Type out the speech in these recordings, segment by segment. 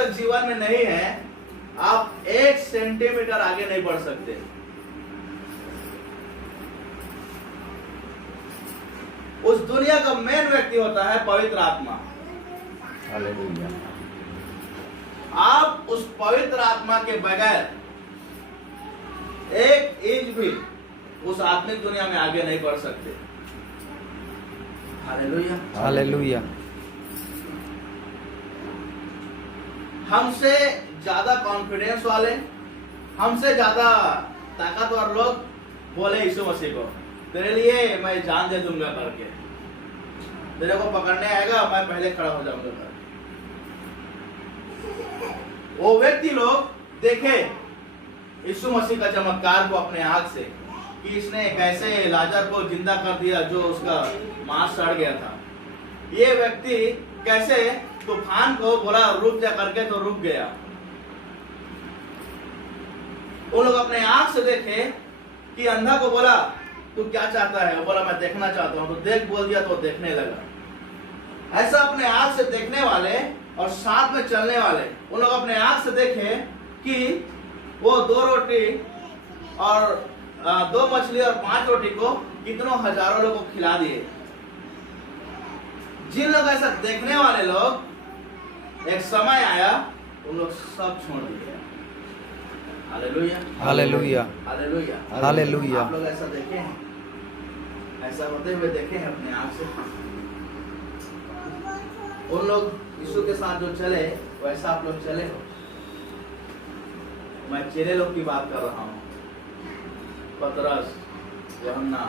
तक जीवन में नहीं है, आप 1 सेंटीमीटर आगे नहीं बढ़ सकते। उस दुनिया का मेन व्यक्ति होता है पवित्र आत्मा। हालेलुया। आप उस पवित्र आत्मा के बगैर 1 इंच भी उस आत्मिक दुनिया में आगे नहीं बढ़ सकते। हालेलुया। हालेलुया। हमसे ज्यादा कॉन्फिडेंस वाले, हमसे ज्यादा ताकतवर लोग बोले यीशु मसीह को, तेरे लिए मैं जान दे दूंगा करके, तेरे को पकड़ने आएगा मैं पहले खड़ा हो जाऊंगा करके। वो व्यक्ति लोग देखे यीशु मसीह का चमत्कार को अपने आंख से, कि इसने कैसे लाजर को जिंदा कर दिया जो उसका मांस सड़ गया था। ये व्यक्ति कैसे तूफान को बोला रुक जा करके तो रुक गया। उन लोग अपने आंख से देखे कि अंधा को बोला तू क्या चाहता है, वो बोला मैं देखना चाहता हूं, तो देख बोल दिया तो देखने लगा। ऐसा अपने आंख से देखने वाले और साथ में चलने वाले, उन लोग अपने आंख से देखे कि वो 2 रोटी और 2 मछली और 5 रोटी को कितनों हजारों लोगों को खिला दिए। जिन लोग ऐसा देखने वाले लोग, एक समय आया उन लोग सब छोड़ दिए। हालेलुया। हालेलुया। हालेलुया। हालेलुया। आप लोग ऐसा देखे हैं, ऐसा होते हुए देखे हैं अपने आंख से? उन लोग यीशु के साथ जो चले वैसा आप लोग चले हो? मैं चेले लोग की बात कर रहा हूँ, पतरस, यूहन्ना।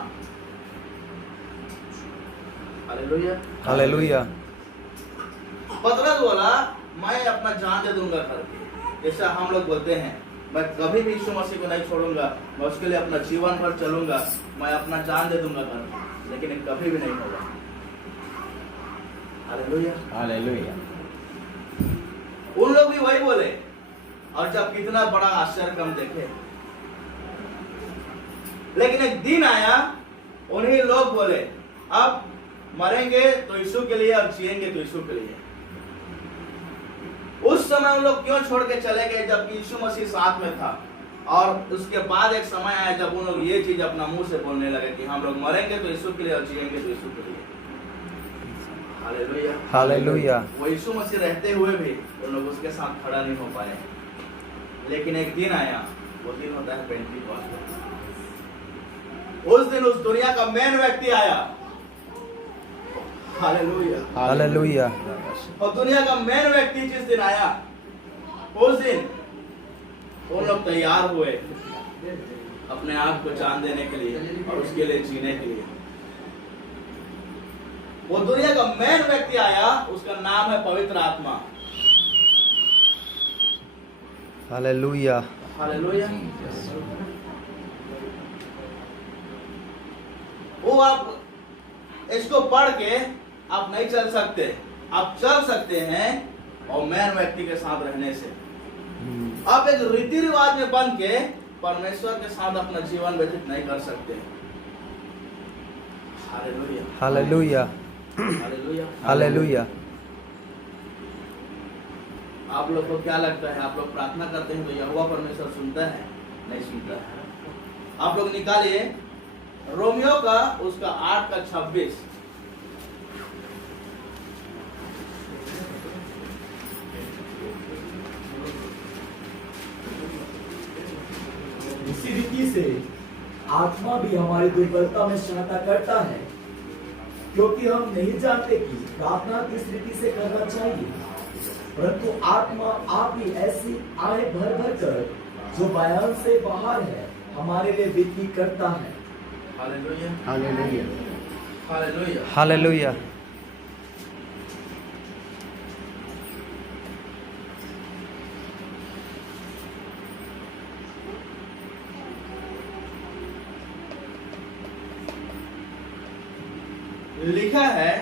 हालेलुया। हालेलुया। पतरस बोला मैं अपना जान दे दूंगा करके, जैसा हम लोग बोलते हैं मैं कभी भी यीशु मसीह को नहीं छोड़ूंगा, मैं उसके लिए अपना जीवन भर चलूंगा, मैं अपना जान दे दूंगा करके, लेकिन ये कभी भी नहीं होगा। हालेलुया। हालेलुया। उन लोग भी वही बोले, और जब कितना बड़ा आश्चर्य हम देखे। लेकिन एक दिन आया, उन्हीं लोग बोले अब मरेंगे तो यीशु के लिए और जिएंगे तो यीशु के लिए। उस समय उन लोग क्यों छोड़ के चले गए जबकि यीशु मसीह साथ में था? और उसके बाद एक समय आया जब उन लोग ये चीज अपना मुंह से बोलने लगे कि हम लोग मरेंगे तो यीशु के लिए और जिएंगे तो यीशु के लिए। हालेलुया। हालेलुया। वो यीशु मसीह रहते हुए भी उन लोग उसके साथ खड़ा नहीं हो पाए। लेकिन एक दिन आया, वो दिन होता है पेंटिकॉस्ट। उस दिन उस दुनिया का मेन व्यक्ति आया। हालेलुया। हालेलुया। और दुनिया का मेन व्यक्ति जिस दिन आया, उस दिन उन लोग तैयार हुए अपने आप को जान देने के लिए और उसके लिए जीने के लिए। वो दुनिया का मेन व्यक्ति आया, उसका नाम है पवित्र आत्मा। हालेलुया। हालेलुया। वो आप इसको पढ़ के आप नहीं चल सकते, आप चल सकते हैं और मेन व्यक्ति के साथ रहने से। आप एक रीति रिवाज में बन के परमेश्वर के साथ अपना जीवन व्यतीत नहीं कर सकते। हालेलुया। हालेलुया। हालेलुया। हालेलुया। आप लोग को क्या लगता है, आप लोग प्रार्थना करते हैं तो यहोवा परमेश्वर सुनता है? नहीं सुनता है। आप लोग निकालिए रोमियो का उसका 8 का 26। इसी रीति से आत्मा भी हमारी दुर्बलता में सहायता करता है, क्योंकि हम नहीं जानते कि प्रार्थना किस रीति से करना चाहिए, परंतु आत्मा आप ही ऐसी आए भर भर कर जो बयान से बाहर है हमारे लिए विनती करता है। हालेलुया। हालेलुया। हालेलुया। हालेलुया। लिखा है,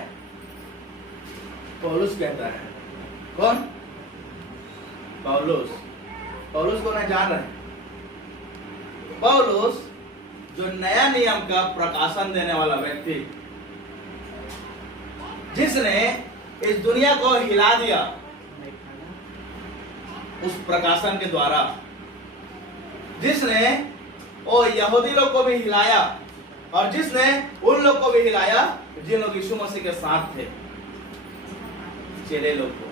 पौलुस कहता है। कौन? पौलुस। पौलुस को नहीं जान रहे? पौलुस जो नया नियम का प्रकाशन देने वाला व्यक्ति, जिसने इस दुनिया को हिला दिया, उस प्रकाशन के द्वारा, जिसने वो यहूदी लोग को भी हिलाया और जिसने उन लोग को भी हिलाया जिन लोग यीशु मसीह के साथ थे, चेले लोग को।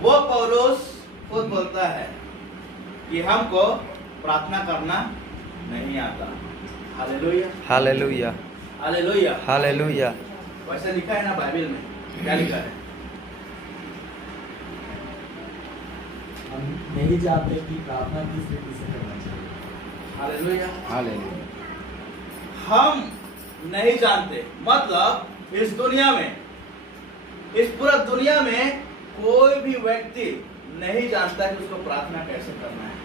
वो पौलुस खुद बोलता है कि हमको प्रार्थना करना नहीं आता। Hallelujah, hallelujah, hallelujah, hallelujah. वैसे लिखा है ना बाइबल में, क्या लिखा है? हम नहीं जानते कि प्रार्थना किस रीति से करना चाहिए। हालेलुया, हालेलुया, हम नहीं जानते, मतलब इस दुनिया में, इस पूरा दुनिया में कोई भी व्यक्ति नहीं जानता कि उसको प्रार्थना कैसे करना है,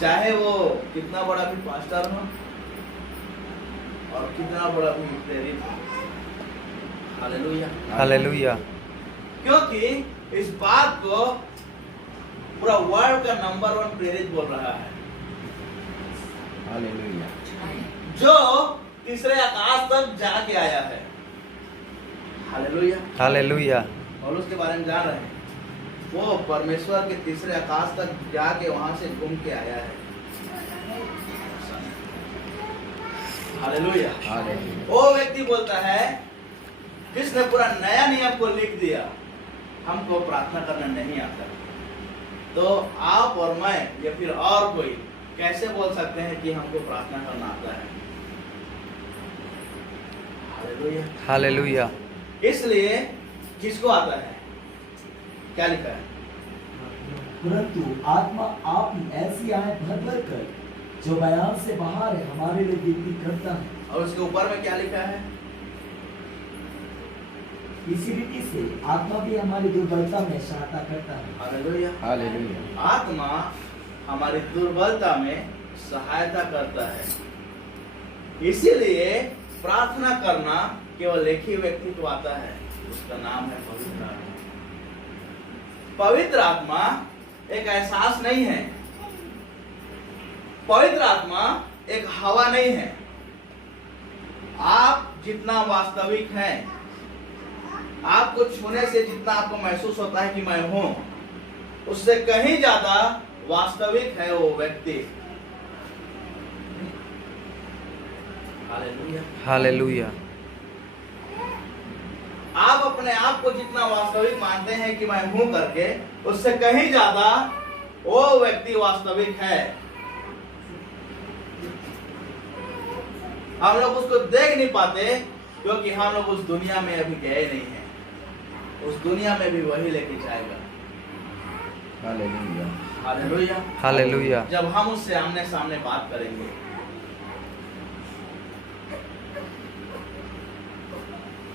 चाहे वो कितना बड़ा भी पास्टर हो और कितना बड़ा भी प्रेरित हो। हालेलुया, हालेलुया, क्योंकि इस बात को पूरा वर्ल्ड का नंबर 1 प्रेरित बोल रहा है, हालेलुया, जो तीसरे आकाश तक जाके आया है। हालेलुया, हालेलुया, पौलुस के बारे में जान रहे हैं, वो परमेश्वर के तीसरे आकाश तक जाके वहां से घूम के आया है। हालेलुया, हालेलुया, वो व्यक्ति बोलता है जिसने पूरा नया नियम को लिख दिया, हमको प्रार्थना करना नहीं आता। तो आप और मैं या फिर और कोई कैसे बोल सकते हैं कि हमको प्रार्थना करना आता है? हालेलुया, हालेलुया, इसलिए किसको आता है? क्या लिखा है? परंतु आत्मा आप ही ऐसी आए भर भर कर जो बयान से बाहर है हमारे लिए विनती करता है। और उसके ऊपर में क्या लिखा है? इसी रीति से आत्मा भी हमारी दुर्बलता में सहायता करता है। हालेलुया, हालेलुया, आत्मा हमारी दुर्बलता में सहायता करता है। इसीलिए प्रार्थना करना केवल एक ही व्यक्ति को आता है, उसका नाम है पवित्र आत्मा। पवित्र आत्मा एक एहसास नहीं है, पवित्र आत्मा एक हवा नहीं है। आप जितना वास्तविक हैं, आपको छूने से जितना आपको महसूस होता है कि मैं हूं, उससे कहीं ज्यादा वास्तविक है वो व्यक्ति। हालेलुया, हालेलुया, आप अपने आप को जितना वास्तविक मानते हैं कि मैं हूं करके, उससे कहीं ज्यादा वो व्यक्ति वास्तविक है। हम लोग उसको देख नहीं पाते क्योंकि हम लोग उस दुनिया में अभी गए नहीं हैं। उस दुनिया में भी वही लेके जाएगा। हालेलुया, हालेलुया, हालेलुया, जब हम उससे आमने सामने बात करेंगे।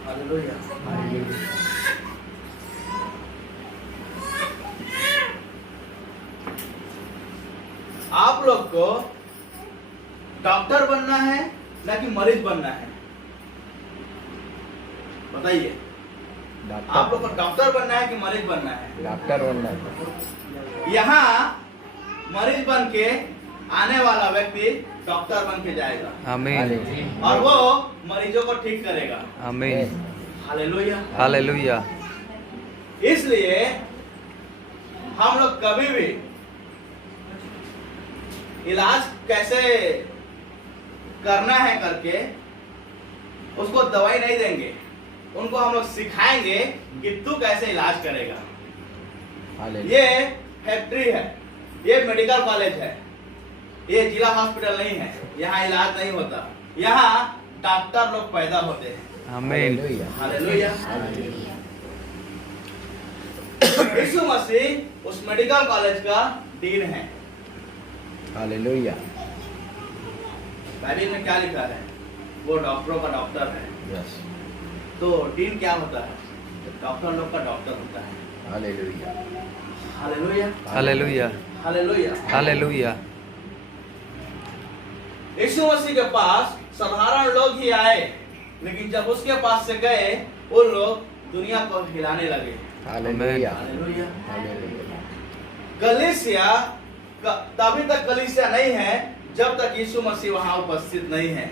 हालेलुया, आप लोग को डॉक्टर बनना है ना कि मरीज बनना है? बताइए, आप लोग को डॉक्टर बनना है कि मरीज बनना है? डॉक्टर बनना है। यहाँ मरीज बन के आने वाला व्यक्ति डॉक्टर बन के जाएगा आमीन, और वो मरीजों को ठीक करेगा। आमीन, हालेलुया, हालेलुया, इसलिए हम लोग कभी भी इलाज कैसे करना है करके उसको दवाई नहीं देंगे, उनको हम लोग सिखाएंगे कि तू कैसे इलाज करेगा। हालेलुया, ये फैक्ट्री है, ये मेडिकल कॉलेज है, ये जिला हॉस्पिटल नहीं है, यहाँ इलाज नहीं होता, यहाँ डॉक्टर लोग पैदा होते हैं। आमीन, हालेलुया, यीशु मसीह उस मेडिकल कॉलेज का डीन है। हालेलुया, बाइबल में क्या लिखा है? वो डॉक्टरों का डॉक्टर है। यस, तो डीन क्या होता है? डॉक्टर लोग का डॉक्टर होता है। Hallelujah, hallelujah, hallelujah, hallelujah. Hallelujah, यीशु मसीह के पास साधारण लोग ही आए, लेकिन जब उसके पास से गए, वो लोग दुनिया को हिलाने लगे। हालेलुया, हालेलुया, हालेलुया, कलीसिया तभी तक कलीसिया नहीं है जब तक यीशु मसीह वहां उपस्थित नहीं है।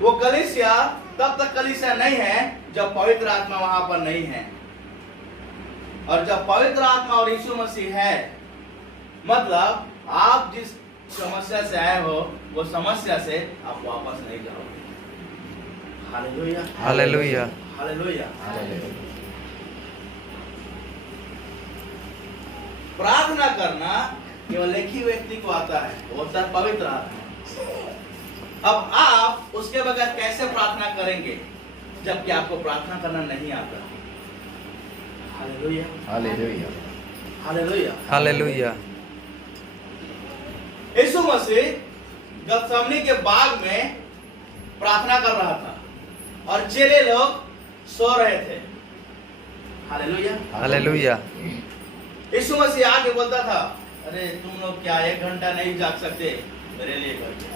वो कलीसिया तब तक कलीसिया नहीं है जब पवित्र आत्मा वहां पर नहीं है। और जब पवित्र आत्मा और यीशु मसीह है, मतलब आप जिस समस्या से आए हो वो समस्या से आप वापस नहीं जाओगे। Hallelujah, hallelujah, hallelujah. हालेलुया। प्रार्थना करना केवल एक ही व्यक्ति को आता है, वो होता है पवित्र आत्मा। अब आप उसके बगैर कैसे प्रार्थना करेंगे जबकि आपको प्रार्थना करना नहीं आता? Hallelujah, hallelujah. हालेलुया। हालेलुया, यीशु मसीह गethsemane के बाग में प्रार्थना कर रहा था और चेले लोग सो रहे थे। हालेलुया। हालेलुया, यीशु मसीह आके बोलता था, अरे तुम लोग क्या 1 घंटा नहीं जाग सकते मेरे लिए करके?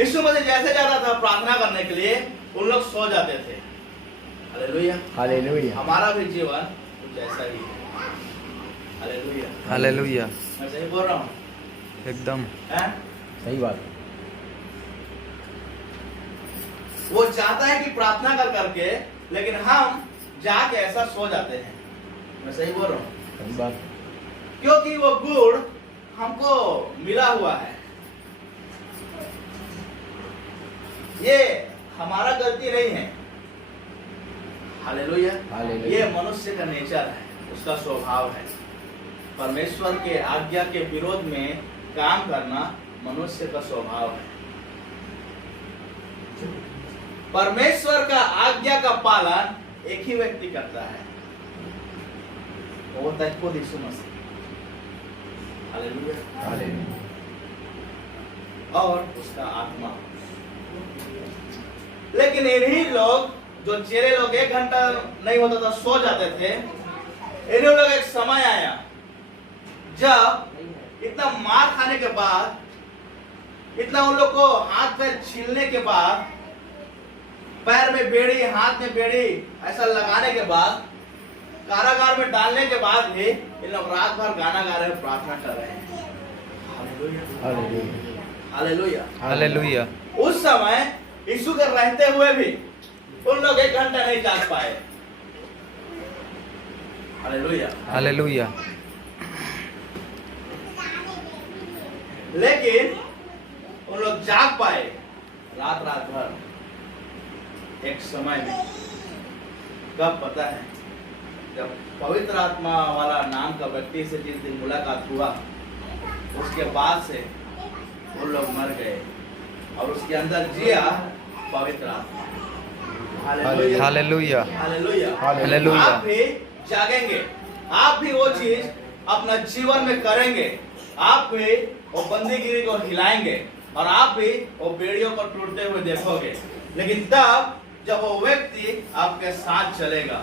यीशु मसीह जैसे जाता था प्रार्थना करने के लिए, उन लोग सो जाते थे। Hallelujah, hallelujah. हमारा भी जीवन कुछ ऐसा ही है। हालेलुया, हालेलुया, मैं सही बोल रहा हूँ? एकदम हैं? सही बात। वो चाहता है कि प्रार्थना कर करके, लेकिन हम जाके ऐसा सो जाते हैं। मैं सही बोल रहा हूँ? सही बात। क्योंकि वो गुण हमको मिला हुआ है, ये हमारा गलती नहीं है। Hallelujah, hallelujah. ये मनुष्य का नेचर है, उसका स्वभाव है। परमेश्वर के आज्ञा के विरोध में काम करना मनुष्य का स्वभाव है। परमेश्वर का आज्ञा का पालन एक ही व्यक्ति करता है, वो होता है खुद यीशु मसीह। Hallelujah, hallelujah. और उसका आत्मा। लेकिन इन्हीं लोग, जो चेले लोग 1 घंटा नहीं होता था सो जाते थे, इन्हीं लोग एक समय आया जब इतना मार खाने के बाद, इतना उन लोग को हाथ पैर छीलने के बाद, पैर में बेड़ी हाथ में बेड़ी ऐसा लगाने के बाद, कारागार में डालने के बाद भी इन लोग रात भर गाना गा रहे हैं, प्रार्थना कर रहे हैं। Hallelujah, hallelujah. हालेलुया। हालेलुया, उस समय यीशु के रहते हुए भी उन लोग 1 घंटा नहीं जाग पाए। हालेलुया। हालेलुया, लेकिन उन लोग जाग पाए रात रात भर, एक समय में। कब पता है? जब पवित्र आत्मा वाला नाम का व्यक्ति से जिस दिन मुलाकात हुआ, उसके बाद से उन लोग मर गए और उसके अंदर जिया पवित्र आत्मा। Hallelujah, hallelujah, hallelujah. हालेलुया। आप भी जागेंगे, आप भी वो चीज अपना जीवन में करेंगे, आप भी वो बंदीगिरी को हिलाएंगे और आप भी वो बेड़ियों को टूटते हुए देखोगे। लेकिन तब जब वो व्यक्ति आपके साथ चलेगा।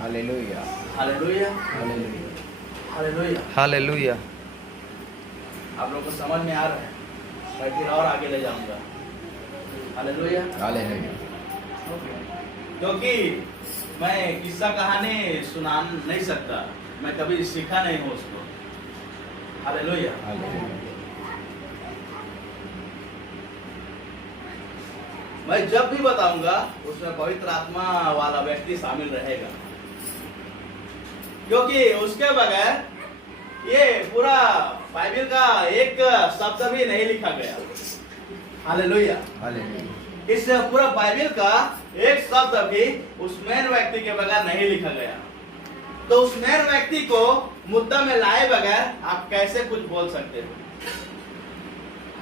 Hallelujah. Hallelujah, hallelujah. Hallelujah. Hallelujah, आप लोग को समझ में आ रहा है? मैं फिर और आगे ले जाऊंगा। हालेलुया। हालेलुया। क्योंकि मैं किस्सा कहानी सुना नहीं सकता, मैं कभी सीखा नहीं हूँ उसको। हालेलुया। हालेलुया। मैं जब भी बताऊंगा उसमें पवित्र आत्मा वाला व्यक्ति शामिल रहेगा, क्योंकि उसके बगैर ये पूरा बाइबल का एक शब्द भी नहीं लिखा गया। हालेलुया। हालेलुया। इस पूरा बाइबल का एक शब्द भी उस मेन व्यक्ति के बगैर नहीं लिखा गया। तो उस मेन व्यक्ति को मुद्दा में लाए बगैर आप कैसे कुछ बोल सकते हो?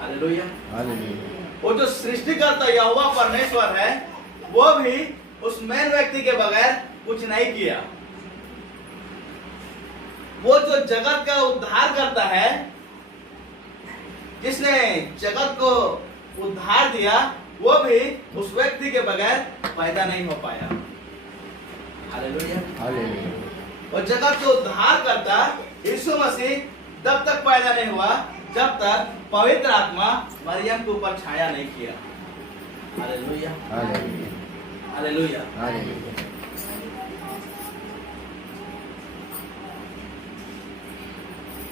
हालेलुया। हालेलुया। वो जो सृष्टिकर्ता यहोवा परमेश्वर है, वो भी उस मेन व्यक्ति के बगैर कुछ नहीं किया। वो जो जगत का उद्धार करता है, जिसने जगत को उद्धार दिया, वो भी उस व्यक्ति के बगैर पैदा नहीं हो पाया। हालेलुया। हालेलुया। और जगत को उद्धार करता यीशु मसीह तब तक पैदा नहीं हुआ जब तक पवित्र आत्मा मरियम के ऊपर छाया नहीं किया। हालेलुया। हालेलुया। हालेलुया। हालेलुया।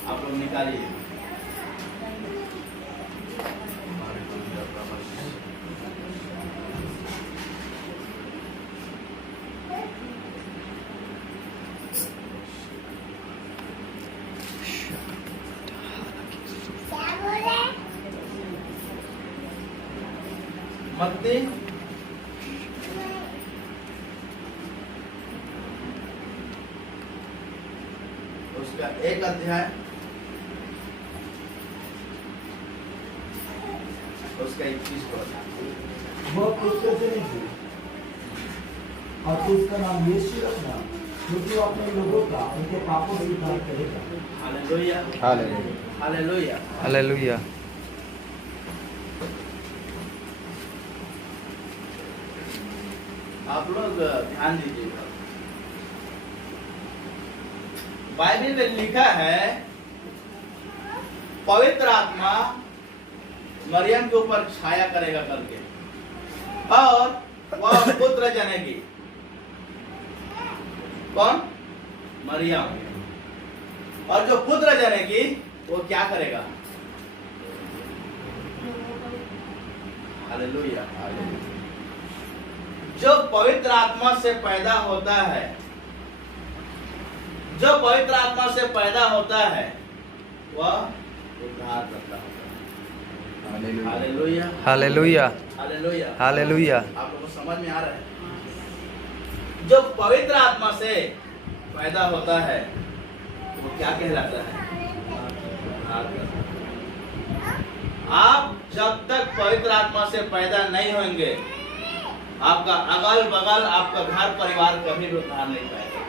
आप लोग निकालिए। मत्ती उसका 1 अध्याय उसका 21 पद। वह पुत्र जनेगी और तू उसका नाम यीशु रखना, क्योंकि वो अपने लोगों का उनके पापों से उद्धार करेगा। Hallelujah, hallelujah hallelujah. हालेलुया आप लोग ध्यान दीजिएगा, बाइबल में लिखा है पवित्र आत्मा मरियम के ऊपर छाया करेगा करके, और वह पुत्र जनेगी। कौन? मरियम। और जो पुत्र जनेगी वो क्या करेगा? Hallelujah, hallelujah. जो पवित्र आत्मा से पैदा होता है, जो पवित्र आत्मा से पैदा होता है वह उद्धार करता है। हालेलुया, हालेलुया हालेलुया, हालेलुया आप लोगों को समझ में आ रहा है? जो पवित्र आत्मा से पैदा होता है वो क्या कहलाता है? उद्धार करता है। आप जब तक पवित्र आत्मा से पैदा नहीं होंगे, आपका अगल बगल, आपका घर परिवार कभी भी उद्धार नहीं पाएगा।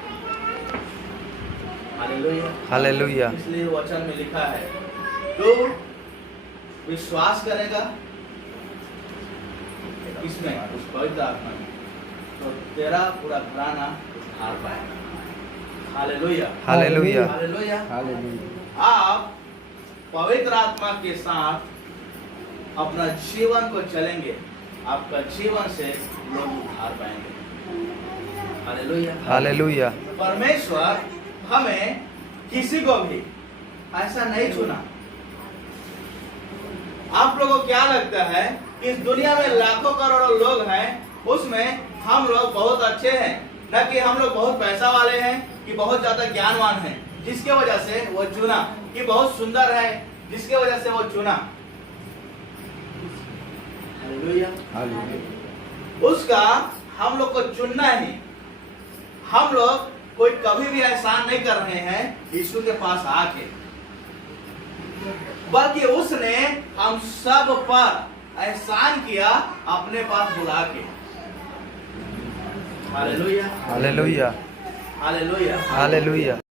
हालेलुया, हालेलुया इसलिए वचन में लिखा है, तू विश्वास करेगा किसमें? उस पवित्र आत्मा में, तो तेरा पूरा घराना उद्धार पाएगा। Hallelujah, hallelujah hallelujah. हालेलुया आप पवित्र आत्मा के साथ अपना जीवन को चलेंगे, आपका जीवन से लोग उद्धार पाएंगे। हालेलुया, हालेलुया परमेश्वर हमें किसी को भी ऐसा नहीं चुना। आप लोगों को क्या लगता है इस दुनिया में लाखों करोड़ों लोग हैं, उसमें हम लोग बहुत अच्छे हैं, न कि हम लोग बहुत पैसा वाले हैं, कि बहुत ज्यादा ज्ञानवान हैं, जिसके वजह से वो चुना, कि बहुत सुंदर है जिसके वजह से वो चुना। हालेलुया, हालेलुया उसका हम लोग को चुनना ही। हम लोग कोई कभी भी एहसान नहीं कर रहे हैं यीशु के पास आके, बल्कि उसने हम सब पर एहसान किया अपने पास बुला के। Hallelujah, hallelujah hallelujah. हालेलुया